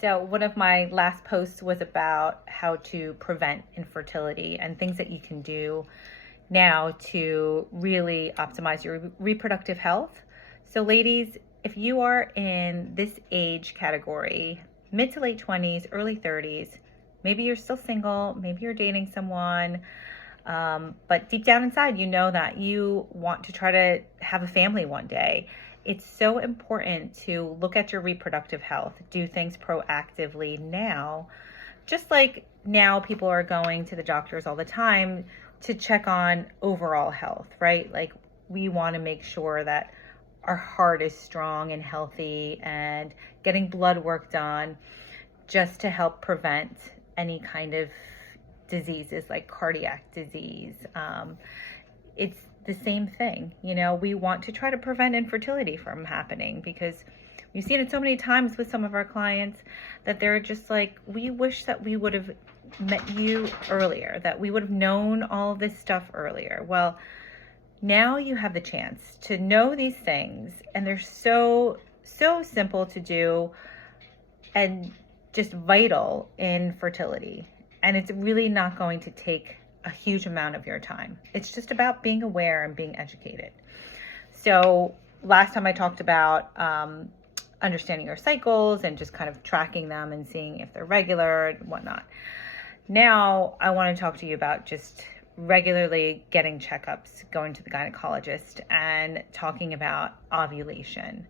So one of my last posts was about how to prevent infertility and things that you can do now to really optimize your reproductive health. So ladies, if you are in this age category, mid to late 20s, early 30s, maybe you're still single, maybe you're dating someone, but deep down inside, you know that you want to try to have a family one day. It's so important to look at your reproductive health, do things proactively now. Just like now people are going to the doctors all the time to check on overall health, right? Like we want to make sure that our heart is strong and healthy, and getting blood work done just to help prevent any kind of diseases like cardiac disease. It's the same thing. You know, we want to try to prevent infertility from happening because we've seen it so many times with some of our clients that they're just like, we wish that we would have met you earlier, that we would have known all this stuff earlier. Well, now you have the chance to know these things, and they're so simple to do and just vital in fertility. And it's really not going to take a huge amount of your time. It's just about being aware and being educated. So last time I talked about understanding your cycles and just kind of tracking them and seeing if they're regular and whatnot. Now I want to talk to you about just regularly getting checkups, going to the gynecologist, and talking about ovulation.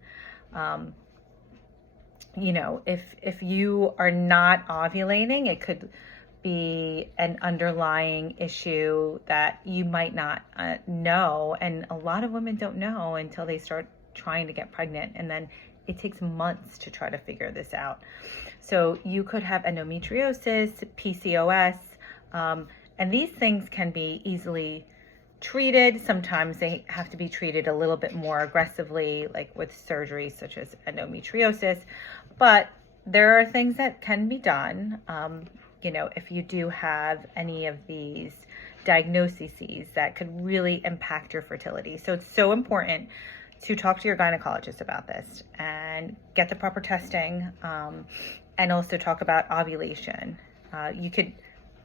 You know, if you are not ovulating, it could be an underlying issue that you might not know. And a lot of women don't know until they start trying to get pregnant. And then it takes months to try to figure this out. So you could have endometriosis, PCOS, and these things can be easily treated. Sometimes they have to be treated a little bit more aggressively, like with surgery such as endometriosis. But there are things that can be done. You know, if you do have any of these diagnoses that could really impact your fertility. So it's so important to talk to your gynecologist about this and get the proper testing, and also talk about ovulation. You could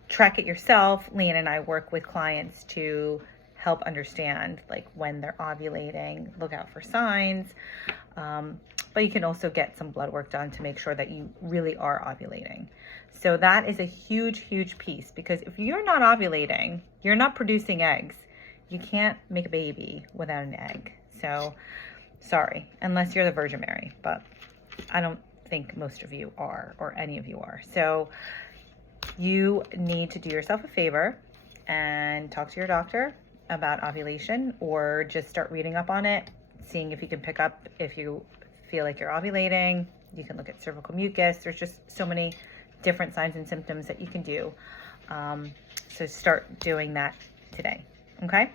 track it yourself. Leanne and I work with clients to help understand like when they're ovulating, look out for signs. But you can also get some blood work done to make sure that you really are ovulating. So that is a huge, huge piece, because if you're not ovulating, you're not producing eggs. You can't make a baby without an egg. So sorry, unless you're the Virgin Mary, but I don't think most of you are, or any of you are. So you need to do yourself a favor and talk to your doctor about ovulation, or just start reading up on it, seeing if you can pick up if you feel like you're ovulating. You can look at cervical mucus. There's just so many different signs and symptoms that you can do. So start doing that today, okay?